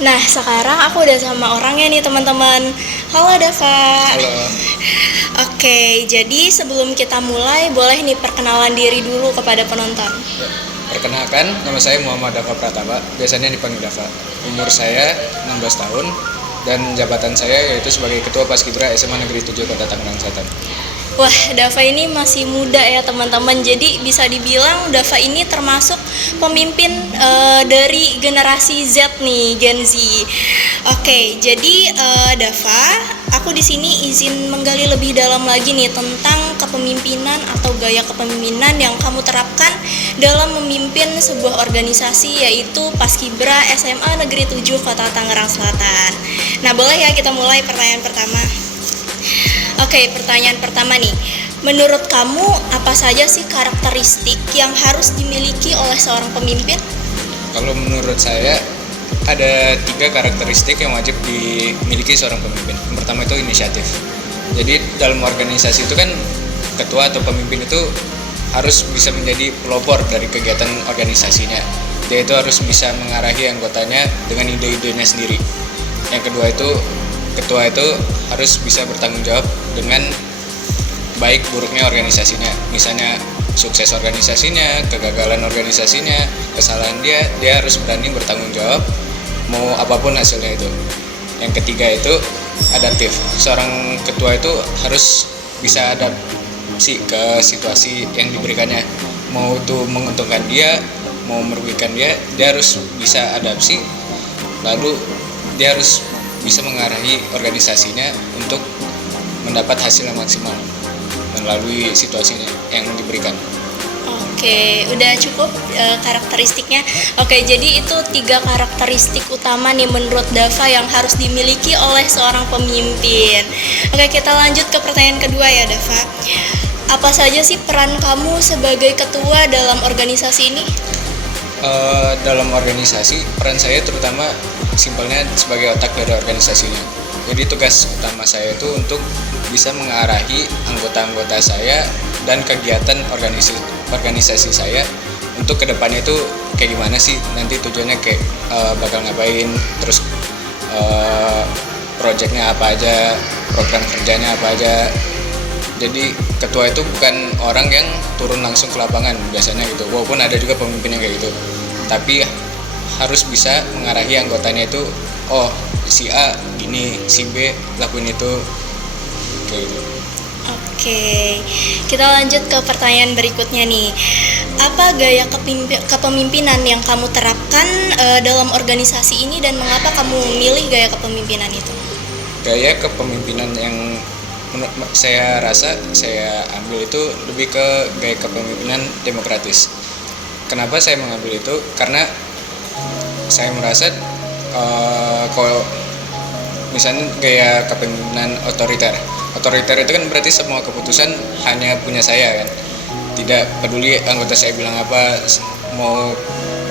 Nah, sekarang aku udah sama orangnya nih teman-teman. Halo Dava. Halo. Oke, jadi sebelum kita mulai, boleh nih perkenalan diri dulu kepada penonton. Ya, perkenalkan, nama saya Muhammad Dava Pratama, biasanya dipanggil Dava. Umur saya 16 tahun dan jabatan saya yaitu sebagai Ketua Paskibra SMA Negeri 7 Kota Tangerang Selatan. Wah, Dava ini masih muda ya teman-teman. Jadi bisa dibilang Dava ini termasuk pemimpin dari generasi Z nih, Gen Z. Oke, jadi Dava, aku di sini izin menggali lebih dalam lagi nih tentang kepemimpinan atau gaya kepemimpinan yang kamu terapkan dalam memimpin sebuah organisasi, yaitu Paskibra SMA Negeri 7 Kota Tangerang Selatan. Nah, boleh ya kita mulai pertanyaan pertama. Oke, pertanyaan pertama nih. Menurut kamu, apa saja sih karakteristik yang harus dimiliki oleh seorang pemimpin? Kalau menurut saya, ada 3 karakteristik yang wajib dimiliki seorang pemimpin. Yang pertama itu inisiatif. Jadi dalam organisasi itu kan ketua atau pemimpin itu harus bisa menjadi pelopor dari kegiatan organisasinya. Dia itu harus bisa mengarahi anggotanya dengan ide-idenya sendiri. Yang kedua itu, ketua itu harus bisa bertanggung jawab dengan baik buruknya organisasinya. Misalnya sukses organisasinya, kegagalan organisasinya, kesalahan dia harus berani bertanggung jawab mau apapun hasilnya itu. Yang ketiga itu adaptif. Seorang ketua itu harus bisa adaptasi ke situasi yang diberikannya. Mau itu menguntungkan dia, mau merugikan dia harus bisa adaptasi. Lalu dia harus bisa mengarahi organisasinya untuk mendapat hasil yang maksimal melalui situasinya yang diberikan. Oke, udah cukup karakteristiknya. Oke, jadi itu 3 karakteristik utama nih menurut Dava yang harus dimiliki oleh seorang pemimpin. Oke, kita lanjut ke pertanyaan kedua ya Dava. Apa saja sih peran kamu sebagai ketua dalam organisasi ini? Dalam organisasi, peran saya terutama simpelnya sebagai otak dari organisasinya. Jadi tugas utama saya itu untuk bisa mengarahi anggota-anggota saya dan kegiatan organisasi saya untuk kedepannya itu kayak gimana sih, nanti tujuannya kayak bakal ngapain, terus proyeknya apa aja, program kerjanya apa aja. Jadi ketua itu bukan orang yang turun langsung ke lapangan biasanya gitu, walaupun ada juga pemimpin yang kayak gitu, tapi harus bisa mengarahi anggotanya itu, oh si A gini, si B lakuin itu, kayak gitu. Oke, kita lanjut ke pertanyaan berikutnya nih. Apa gaya kepemimpinan yang kamu terapkan dalam organisasi ini dan mengapa kamu memilih gaya kepemimpinan itu? Gaya kepemimpinan yang saya rasa saya ambil itu lebih ke gaya kepemimpinan demokratis. Kenapa saya mengambil itu? Karena saya merasa kalau misalnya gaya kepemimpinan otoriter itu kan berarti semua keputusan hanya punya saya kan, tidak peduli anggota saya bilang apa, mau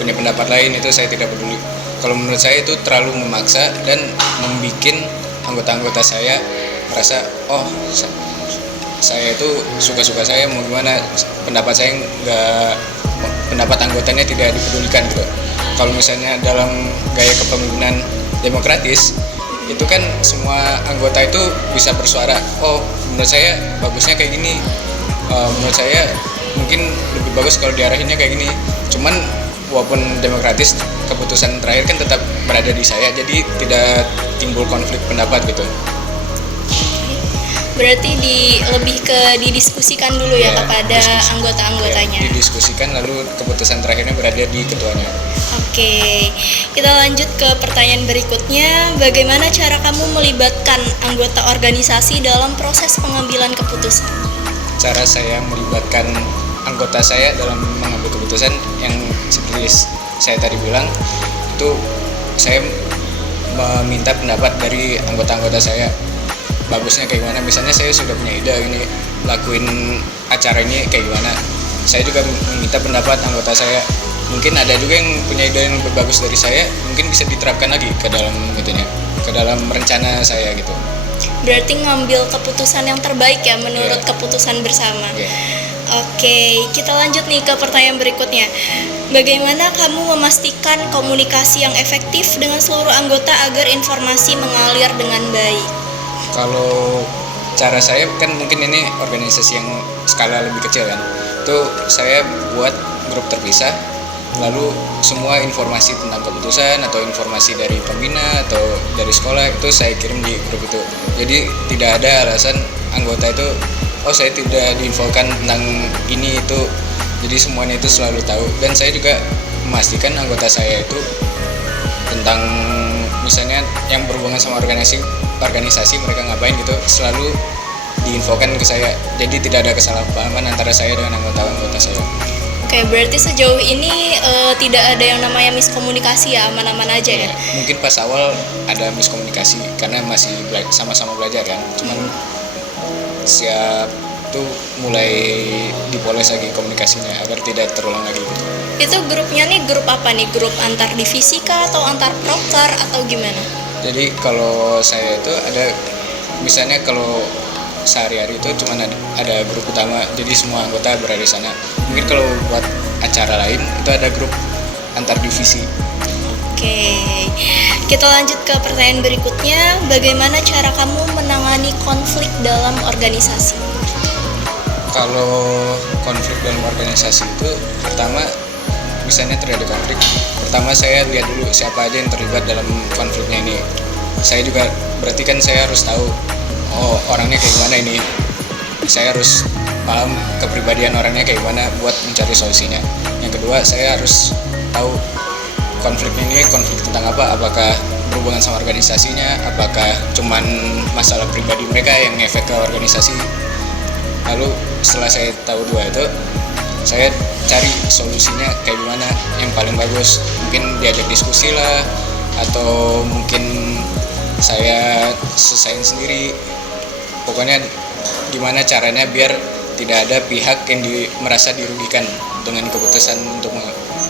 punya pendapat lain itu saya tidak peduli. Kalau menurut saya itu terlalu memaksa dan membuat anggota-anggota saya merasa oh saya itu suka-suka saya, mau gimana pendapat saya pendapat anggotanya tidak dipedulikan gitu. Kalau misalnya dalam gaya kepemimpinan demokratis itu kan semua anggota itu bisa bersuara, oh menurut saya bagusnya kayak gini, menurut saya mungkin lebih bagus kalau diarahinnya kayak gini. Cuman walaupun demokratis, keputusan terakhir kan tetap berada di saya, jadi tidak timbul konflik pendapat gitu. Berarti lebih ke didiskusikan dulu ya kepada anggota-anggotanya. Didiskusikan lalu keputusan terakhirnya berada di ketuanya. Oke, kita lanjut ke pertanyaan berikutnya. Bagaimana cara kamu melibatkan anggota organisasi dalam proses pengambilan keputusan? Cara saya melibatkan anggota saya dalam mengambil keputusan yang seperti saya tadi bilang, itu saya meminta pendapat dari anggota-anggota saya. Bagusnya kayak gimana, misalnya saya sudah punya ide ini, lakuin acara ini kayak gimana, saya juga meminta pendapat anggota saya. Mungkin ada juga yang punya ide yang lebih bagus dari saya, mungkin bisa diterapkan lagi ke dalam itunya, ke dalam rencana saya gitu. Berarti ngambil keputusan yang terbaik ya menurut keputusan bersama. Oke, kita lanjut nih ke pertanyaan berikutnya. Bagaimana kamu memastikan komunikasi yang efektif dengan seluruh anggota agar informasi mengalir dengan baik? Kalau cara saya kan mungkin ini organisasi yang skala lebih kecil kan. Itu saya buat grup terpisah, lalu semua informasi tentang keputusan atau informasi dari pembina atau dari sekolah itu saya kirim di grup itu. Jadi tidak ada alasan anggota itu, oh saya tidak diinfokan tentang ini itu. Jadi semuanya itu selalu tahu, dan saya juga memastikan anggota saya itu tentang misalnya yang berhubungan sama organisasi mereka ngapain gitu selalu diinfokan ke saya. Jadi tidak ada kesalahpahaman antara saya dengan anggota saya. Oke, berarti sejauh ini tidak ada yang namanya miskomunikasi ya, aman-aman aja ya? Mungkin pas awal ada miskomunikasi karena masih sama-sama belajar kan. Cuman siap itu mulai dipoles lagi komunikasinya agar tidak terulang lagi gitu. Itu grupnya nih grup apa nih? Grup antar divisi kah atau antar proker atau gimana? Jadi kalau saya itu ada, misalnya kalau sehari-hari itu cuma ada grup utama, jadi semua anggota berada di sana. Mungkin kalau buat acara lain itu ada grup antar divisi. Oke, kita lanjut ke pertanyaan berikutnya. Bagaimana cara kamu menangani konflik dalam organisasi? Kalau konflik dalam organisasi itu pertama, misalnya terjadi konflik, pertama saya lihat dulu siapa aja yang terlibat dalam konfliknya ini. Saya juga berarti kan saya harus tahu, oh orangnya kayak gimana ini. Saya harus paham kepribadian orangnya kayak gimana buat mencari solusinya. Yang kedua, saya harus tahu konfliknya ini konflik tentang apa, apakah berhubungan sama organisasinya, apakah cuman masalah pribadi mereka yang ngefek ke organisasi. Lalu setelah saya tahu dua itu, saya cari solusinya kayak gimana yang paling bagus. Mungkin diajak diskusi lah, atau mungkin saya selesain sendiri. Pokoknya gimana caranya biar tidak ada pihak yang merasa dirugikan dengan keputusan untuk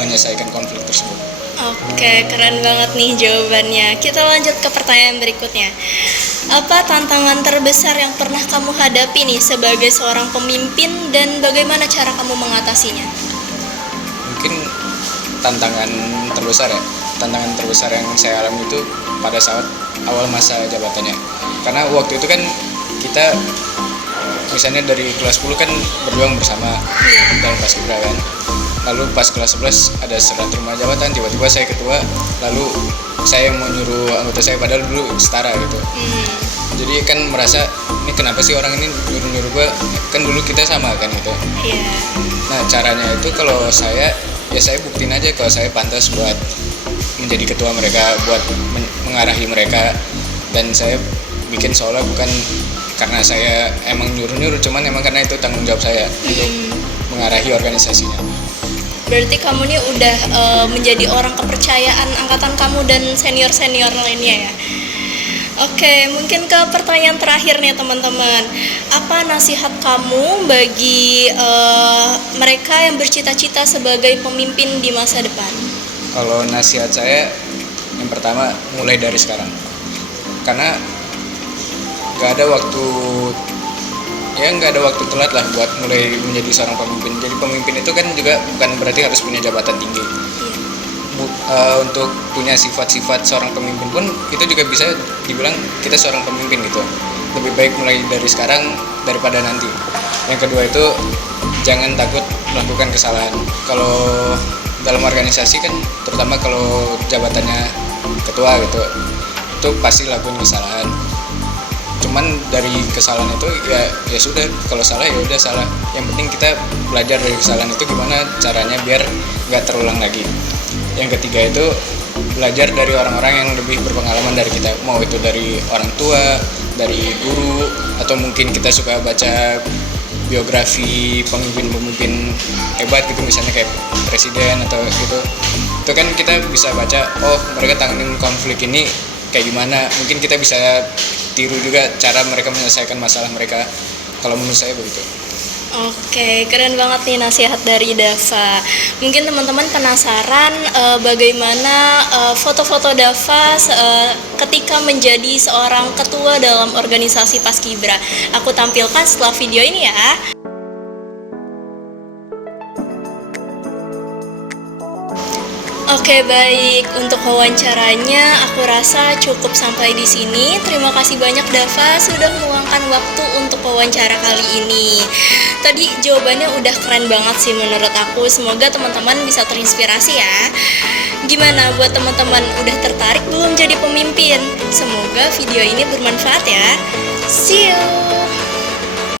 menyelesaikan konflik tersebut. Oke, keren banget nih jawabannya. Kita lanjut ke pertanyaan berikutnya. Apa tantangan terbesar yang pernah kamu hadapi nih sebagai seorang pemimpin, dan bagaimana cara kamu mengatasinya? Mungkin tantangan terbesar yang saya alami itu pada saat awal masa jabatannya. Karena waktu itu kan kita misalnya dari kelas 10 kan berjuang bersama dalam Paskibra kan. Lalu pas kelas 11 ada serah terima jabatan, tiba-tiba saya ketua, lalu saya mau nyuruh anggota saya padahal dulu setara gitu. Jadi kan merasa, ini kenapa sih orang ini nyuruh-nyuruh gue, kan dulu kita sama kan gitu. Nah caranya itu kalau saya buktiin aja kalau saya pantas buat menjadi ketua mereka, buat mengarahi mereka. Dan saya bikin seolah bukan karena saya emang nyuruh-nyuruh, cuman emang karena itu tanggung jawab saya untuk mengarahi organisasinya. Berarti kamu nih udah menjadi orang kepercayaan angkatan kamu dan senior-senior lainnya ya. Oke, mungkin ke pertanyaan terakhir nih teman-teman. Apa nasihat kamu bagi mereka yang bercita-cita sebagai pemimpin di masa depan? Kalau nasihat saya, yang pertama mulai dari sekarang. Karena nggak ada waktu telat lah buat mulai menjadi seorang pemimpin. Jadi pemimpin itu kan juga bukan berarti harus punya jabatan tinggi. Untuk punya sifat-sifat seorang pemimpin pun itu juga bisa dibilang kita seorang pemimpin gitu. Lebih baik mulai dari sekarang daripada nanti. Yang kedua itu jangan takut melakukan kesalahan. Kalau dalam organisasi kan terutama kalau jabatannya ketua gitu, itu pasti lakuin kesalahan. Cuman dari kesalahan itu ya sudah, kalau salah ya udah salah. Yang penting kita belajar dari kesalahan itu gimana caranya biar nggak terulang lagi. Yang ketiga itu belajar dari orang-orang yang lebih berpengalaman dari kita, mau itu dari orang tua, dari guru, atau mungkin kita suka baca biografi pemimpin-pemimpin hebat gitu, misalnya kayak presiden atau gitu. Itu kan kita bisa baca, oh mereka tanganin konflik ini kayak gimana. Mungkin kita bisa tiru juga cara mereka menyelesaikan masalah mereka. Kalau menurut saya begitu. Oke, keren banget nih nasihat dari Dava. Mungkin teman-teman penasaran bagaimana foto-foto Dava ketika menjadi seorang ketua dalam organisasi Paskibra. Aku tampilkan setelah video ini ya. Oke, baik. Untuk wawancaranya aku rasa cukup sampai di sini. Terima kasih banyak Dava sudah meluangkan waktu untuk wawancara kali ini. Tadi jawabannya udah keren banget sih menurut aku. Semoga teman-teman bisa terinspirasi ya. Gimana buat teman-teman, udah tertarik belum jadi pemimpin? Semoga video ini bermanfaat ya. See you.